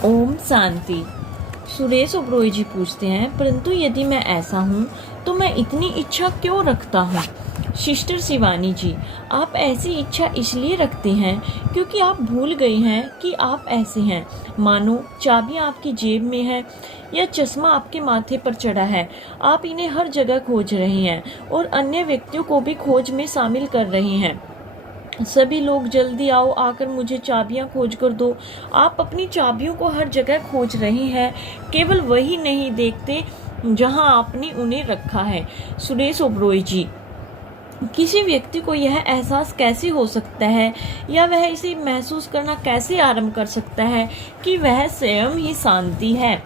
ओम शांति। सुरेश ओबरॉय जी पूछते हैं, परंतु यदि मैं ऐसा हूँ तो मैं इतनी इच्छा क्यों रखता हूँ? सिस्टर शिवानी जी, आप ऐसी इच्छा इसलिए रखते हैं क्योंकि आप भूल गए हैं कि आप ऐसे हैं। मानो चाबियाँ आपकी जेब में है या चश्मा आपके माथे पर चढ़ा है। आप इन्हें हर जगह खोज रहे हैं और अन्य व्यक्तियों को भी खोज में शामिल कर रहे हैं। सभी लोग जल्दी आओ, आकर मुझे चाबियां खोज कर दो। आप अपनी चाबियों को हर जगह खोज रहे हैं, केवल वही नहीं देखते जहां आपने उन्हें रखा है। सुरेश ओबरॉय जी, किसी व्यक्ति को यह एहसास कैसे हो सकता है या वह इसे महसूस करना कैसे आरंभ कर सकता है कि वह स्वयं ही शांति है,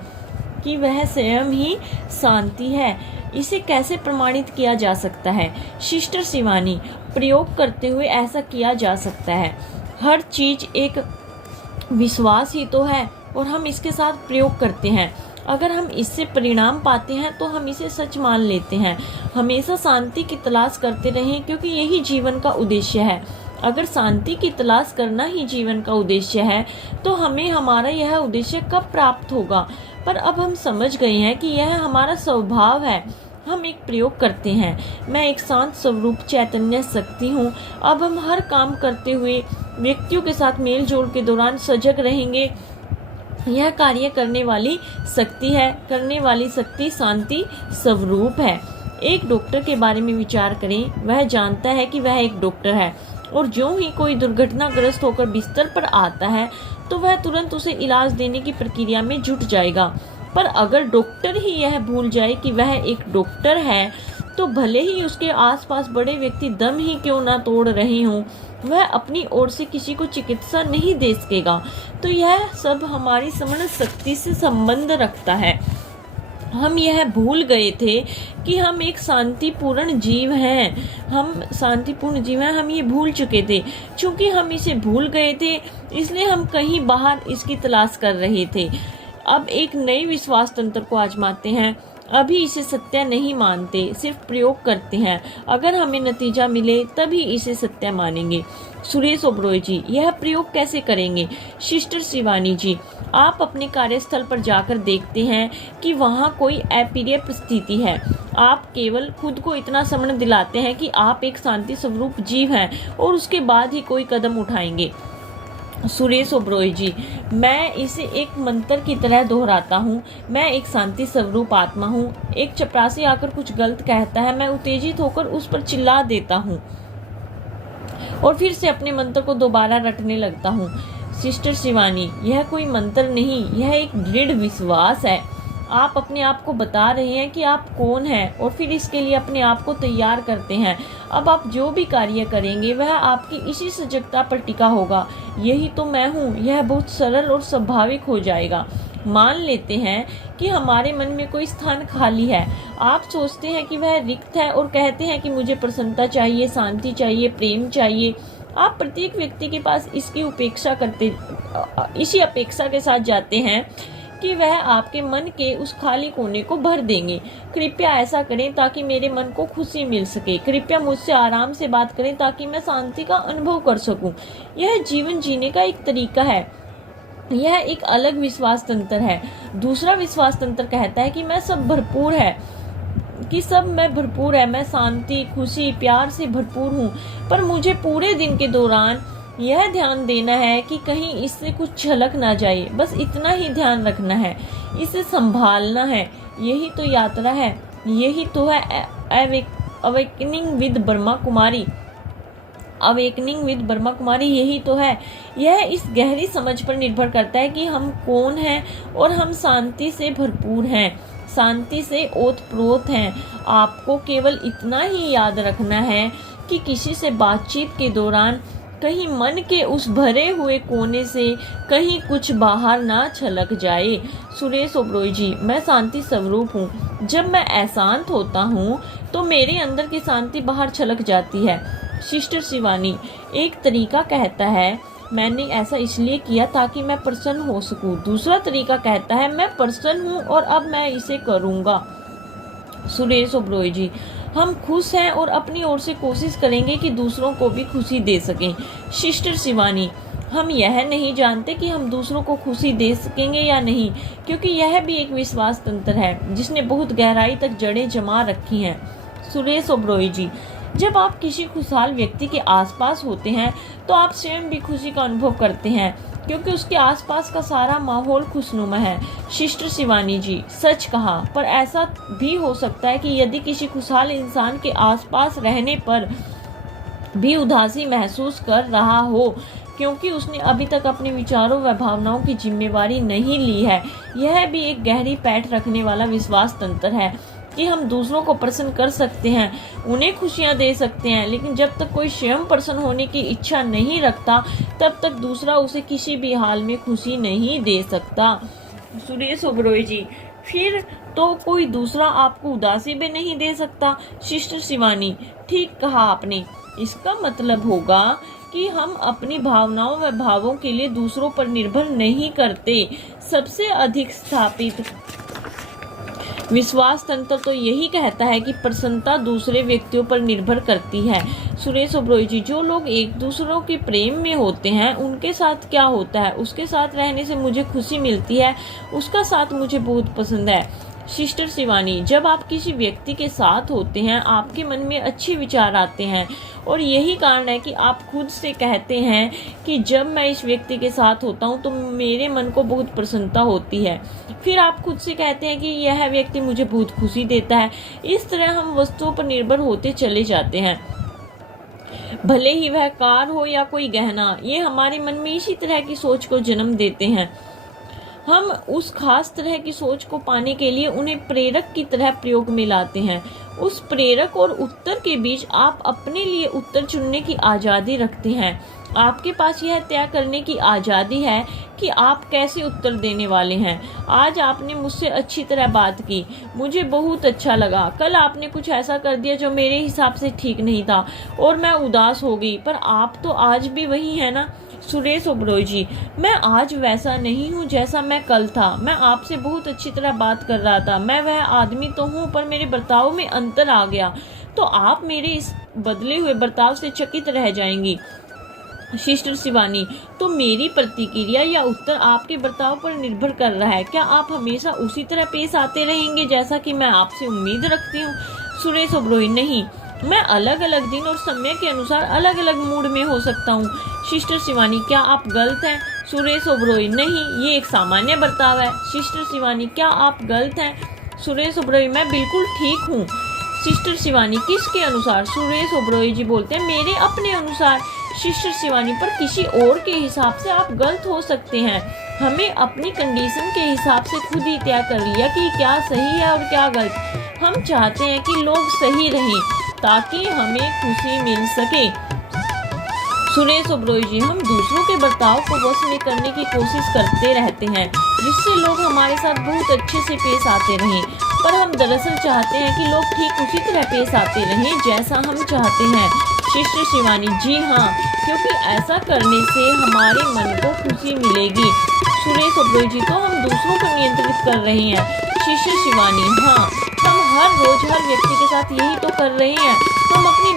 कि वह स्वयं ही शांति है? इसे कैसे प्रमाणित किया जा सकता है? सिस्टर शिवानी, प्रयोग करते हुए ऐसा किया जा सकता है। हर चीज एक विश्वास ही तो है और हम इसके साथ प्रयोग करते हैं। अगर हम इससे परिणाम पाते हैं तो हम इसे सच मान लेते हैं। हमेशा शांति की तलाश करते रहें, क्योंकि यही जीवन का उद्देश्य है। अगर शांति की तलाश करना ही जीवन का उद्देश्य है तो हमें हमारा यह उद्देश्य कब प्राप्त होगा? पर अब हम समझ गए हैं कि यह हमारा स्वभाव है। हम एक प्रयोग करते हैं, मैं एक शांत स्वरूप चैतन्य शक्ति हूँ। अब हम हर काम करते हुए व्यक्तियों के साथ मेल जोल के दौरान सजग रहेंगे। यह कार्य करने वाली शक्ति है, करने वाली शक्ति शांति स्वरूप है। एक डॉक्टर के बारे में विचार करें। वह जानता है कि वह एक डॉक्टर है और जो ही कोई दुर्घटनाग्रस्त होकर बिस्तर पर आता है तो वह तुरंत उसे इलाज देने की प्रक्रिया में जुट जाएगा। पर अगर डॉक्टर ही यह भूल जाए कि वह एक डॉक्टर है तो भले ही उसके आसपास बड़े व्यक्ति दम ही क्यों ना तोड़ रहे हों, वह अपनी ओर से किसी को चिकित्सा नहीं दे सकेगा। तो यह सब हमारी समझ शक्ति से संबंध रखता है। हम यह भूल गए थे कि हम एक शांतिपूर्ण जीव हैं। हम ये भूल चुके थे। चूंकि हम इसे भूल गए थे, इसलिए हम कहीं बाहर इसकी तलाश कर रहे थे। अब एक नए विश्वास तंत्र को आजमाते हैं। अभी इसे सत्य नहीं मानते, सिर्फ प्रयोग करते हैं। अगर हमें नतीजा मिले तभी इसे सत्य मानेंगे। सुरेश ओबरॉय जी, यह प्रयोग कैसे करेंगे? सिस्टर शिवानी जी, आप अपने कार्यस्थल पर जाकर देखते हैं कि वहाँ कोई अप्रिय परिस्थिति है। आप केवल खुद को इतना समझ दिलाते हैं कि आप एक शांति स्वरूप जीव हैं और उसके बाद ही कोई कदम उठाएंगे। सुरेश ओबरॉय जी, मैं इसे एक मंत्र की तरह दोहराता हूँ। मैं एक शांति स्वरूप आत्मा हूँ। एक चपरासी आकर कुछ गलत कहता है, मैं उत्तेजित होकर उस पर चिल्ला देता हूँ और फिर से अपने मंत्र को दोबारा रटने लगता हूँ। सिस्टर शिवानी, यह कोई मंत्र नहीं, यह एक दृढ़ विश्वास है। आप अपने आप को बता रहे हैं कि आप कौन हैं और फिर इसके लिए अपने आप को तैयार करते हैं। अब आप जो भी कार्य करेंगे वह आपकी इसी सजगता पर टिका होगा। यही तो मैं हूँ। यह बहुत सरल और स्वाभाविक हो जाएगा। मान लेते हैं कि हमारे मन में कोई स्थान खाली है। आप सोचते हैं कि वह रिक्त है और कहते हैं कि मुझे प्रसन्नता चाहिए, शांति चाहिए, प्रेम चाहिए। आप प्रत्येक व्यक्ति के पास इसी अपेक्षा के साथ जाते हैं कि वह आपके मन के उस खाली कोने को भर देंगे। कृपया ऐसा करें ताकि मेरे मन को खुशी मिल सके। कृपया मुझसे आराम से बात करें ताकि मैं शांति का अनुभव कर सकूं। यह जीवन जीने का एक तरीका है। यह एक अलग विश्वास तंत्र है। दूसरा विश्वास तंत्र कहता है कि मैं सब भरपूर है, मैं शांति, खुशी, प्यार से भरपूर हूँ। पर मुझे पूरे दिन के दौरान यह ध्यान देना है कि कहीं इससे कुछ झलक ना जाए। बस इतना ही ध्यान रखना है, इसे संभालना है। यही तो यात्रा है, यही तो है अवेकनिंग विद ब्रह्मा कुमारी। यही तो है। यह इस गहरी समझ पर निर्भर करता है कि हम कौन हैं और हम शांति से भरपूर हैं, शांति से ओतप्रोत हैं। आपको केवल इतना ही याद रखना है कि किसी से बातचीत के दौरान कहीं मन के उस भरे हुए कोने से कहीं कुछ बाहर ना छलक जाए। सुरेश ओबरॉय जी, मैं शांति स्वरूप हूँ। जब मैं अशांत होता हूँ तो मेरे अंदर की शांति बाहर छलक जाती है। सिस्टर शिवानी, एक तरीका कहता है मैंने ऐसा इसलिए किया ताकि मैं प्रसन्न हो सकूं। दूसरा तरीका कहता है मैं प्रसन्न हूँ और अब मैं इसे करूँगा। सुरेश ओबरॉय जी, हम खुश हैं और अपनी ओर से कोशिश करेंगे कि दूसरों को भी खुशी दे सकें। सिस्टर शिवानी, हम यह नहीं जानते कि हम दूसरों को खुशी दे सकेंगे या नहीं, क्योंकि यह भी एक विश्वास तंत्र है जिसने बहुत गहराई तक जड़ें जमा रखी हैं। सुरेश ओबरॉय जी, जब आप किसी खुशहाल व्यक्ति के आसपास होते हैं तो आप स्वयं भी खुशी का अनुभव करते हैं, क्योंकि उसके आसपास का सारा माहौल खुशनुमा है। सिस्टर शिवानी जी, सच कहा, पर ऐसा भी हो सकता है कि यदि किसी खुशहाल इंसान के आसपास रहने पर भी उदासी महसूस कर रहा हो, क्योंकि उसने अभी तक अपने विचारों व भावनाओं की जिम्मेवारी नहीं ली है। यह भी एक गहरी पैठ रखने वाला विश्वास तंत्र है कि हम दूसरों को प्रसन्न कर सकते हैं, उन्हें खुशियां दे सकते हैं, लेकिन जब तक कोई स्वयं प्रसन्न होने की इच्छा नहीं रखता तब तक दूसरा उसे किसी भी हाल में खुशी नहीं दे सकता। सुरेश ओबरॉय जी, फिर तो कोई दूसरा आपको उदासी भी नहीं दे सकता। सिस्टर शिवानी, ठीक कहा आपने। इसका मतलब होगा कि हम अपनी भावनाओं व भावों के लिए दूसरों पर निर्भर नहीं करते। सबसे अधिक स्थापित विश्वास तंत्र तो यही कहता है कि प्रसन्नता दूसरे व्यक्तियों पर निर्भर करती है। सुरेश ओबरॉय जी, जो लोग एक दूसरों के प्रेम में होते हैं उनके साथ क्या होता है? उसके साथ रहने से मुझे खुशी मिलती है, उसका साथ मुझे बहुत पसंद है। सिस्टर शिवानी, जब आप किसी व्यक्ति के साथ होते हैं आपके मन में अच्छे विचार आते हैं, और यही कारण है कि आप खुद से कहते हैं कि जब मैं इस व्यक्ति के साथ होता हूं तो मेरे मन को बहुत प्रसन्नता होती है। फिर आप खुद से कहते हैं कि यह व्यक्ति मुझे बहुत खुशी देता है। इस तरह हम वस्तुओं पर निर्भर होते चले जाते हैं, भले ही वह कार हो या कोई गहना। ये हमारे मन में इसी तरह की सोच को जन्म देते हैं। हम उस खास तरह की सोच को पाने के लिए उन्हें प्रेरक की तरह प्रयोग में लाते हैं। उस प्रेरक और उत्तर के बीच आप अपने लिए उत्तर चुनने की आज़ादी रखते हैं। आपके पास यह तय करने की आज़ादी है कि आप कैसे उत्तर देने वाले हैं। आज आपने मुझसे अच्छी तरह बात की, मुझे बहुत अच्छा लगा। कल आपने कुछ ऐसा कर दिया जो मेरे हिसाब से ठीक नहीं था और मैं उदास हो गई, पर आप तो आज भी वही है ना। सुरेश ओबरॉय जी, मैं आज वैसा नहीं हूँ जैसा मैं कल था। मैं आपसे बहुत अच्छी तरह बात कर रहा था। मैं वह आदमी तो हूँ, पर मेरे बर्ताव में अंतर आ गया, तो आप मेरे इस बदले हुए बर्ताव से चकित रह जाएंगी। सिस्टर शिवानी, तो मेरी प्रतिक्रिया या उत्तर आपके बर्ताव पर निर्भर कर रहा है। क्या आप हमेशा उसी तरह पेश आते रहेंगे जैसा कि मैं आपसे उम्मीद रखती हूँ? सुरेश ओबरॉय, नहीं, मैं अलग अलग दिन और समय के अनुसार अलग अलग मूड में हो सकता हूँ। सिस्टर शिवानी, क्या आप गलत हैं? सुरेश ओबरॉय, नहीं, ये एक सामान्य बर्ताव है। सिस्टर शिवानी, क्या आप गलत हैं? सुरेश ओबरॉय, मैं बिल्कुल ठीक हूँ। सिस्टर शिवानी, किसके अनुसार? सुरेश ओबरॉय जी बोलते हैं, मेरे अपने अनुसार। सिस्टर शिवानी, पर किसी और के हिसाब से आप गलत हो सकते हैं। हमें अपनी कंडीशन के हिसाब से खुद ही तय कर लिया कि क्या सही है और क्या गलत। हम चाहते हैं कि लोग सही रहें ताकि हमें खुशी मिल सके। सुरेश ओबरॉय जी, हम दूसरों के बर्ताव को वश में करने की कोशिश करते रहते हैं जिससे लोग हमारे साथ बहुत अच्छे से पेश आते रहें, पर हम दरअसल चाहते हैं कि लोग ठीक उसी तरह पेश आते रहें जैसा हम चाहते हैं। सिस्टर शिवानी, जी हाँ, क्योंकि ऐसा करने से हमारे मन को खुशी मिलेगी। सुरेश ओबरॉय जी, तो हम दूसरों को नियंत्रित कर रहे हैं। सिस्टर शिवानी, हाँ, हम हर रोज हर व्यक्ति के साथ यही तो कर रहे हैं। हम अपनी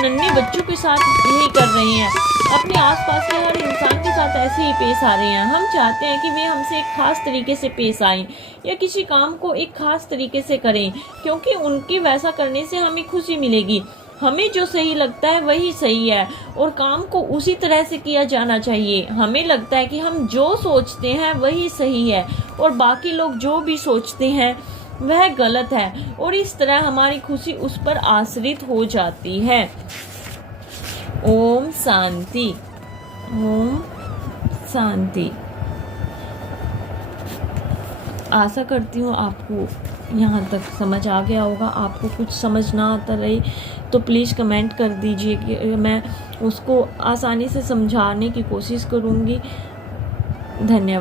नन्हे बच्चों के साथ यही कर रहे हैं, अपने आसपास के हर इंसान के साथ ऐसे ही पेश आ रहे हैं। हम चाहते हैं कि वे हमसे एक खास तरीके से पेश आएं या किसी काम को एक खास तरीके से करें, क्योंकि उनके वैसा करने से हमें खुशी मिलेगी। हमें जो सही लगता है वही सही है और काम को उसी तरह से किया जाना चाहिए। हमें लगता है कि हम जो सोचते हैं वही सही है और बाकी लोग जो भी सोचते हैं वह गलत है, और इस तरह हमारी खुशी उस पर आश्रित हो जाती है। ओम शांति। ओम शांति। आशा करती हूँ आपको यहाँ तक समझ आ गया होगा। आपको कुछ समझ ना आता रहे तो प्लीज़ कमेंट कर दीजिए कि मैं उसको आसानी से समझाने की कोशिश करूँगी। धन्यवाद।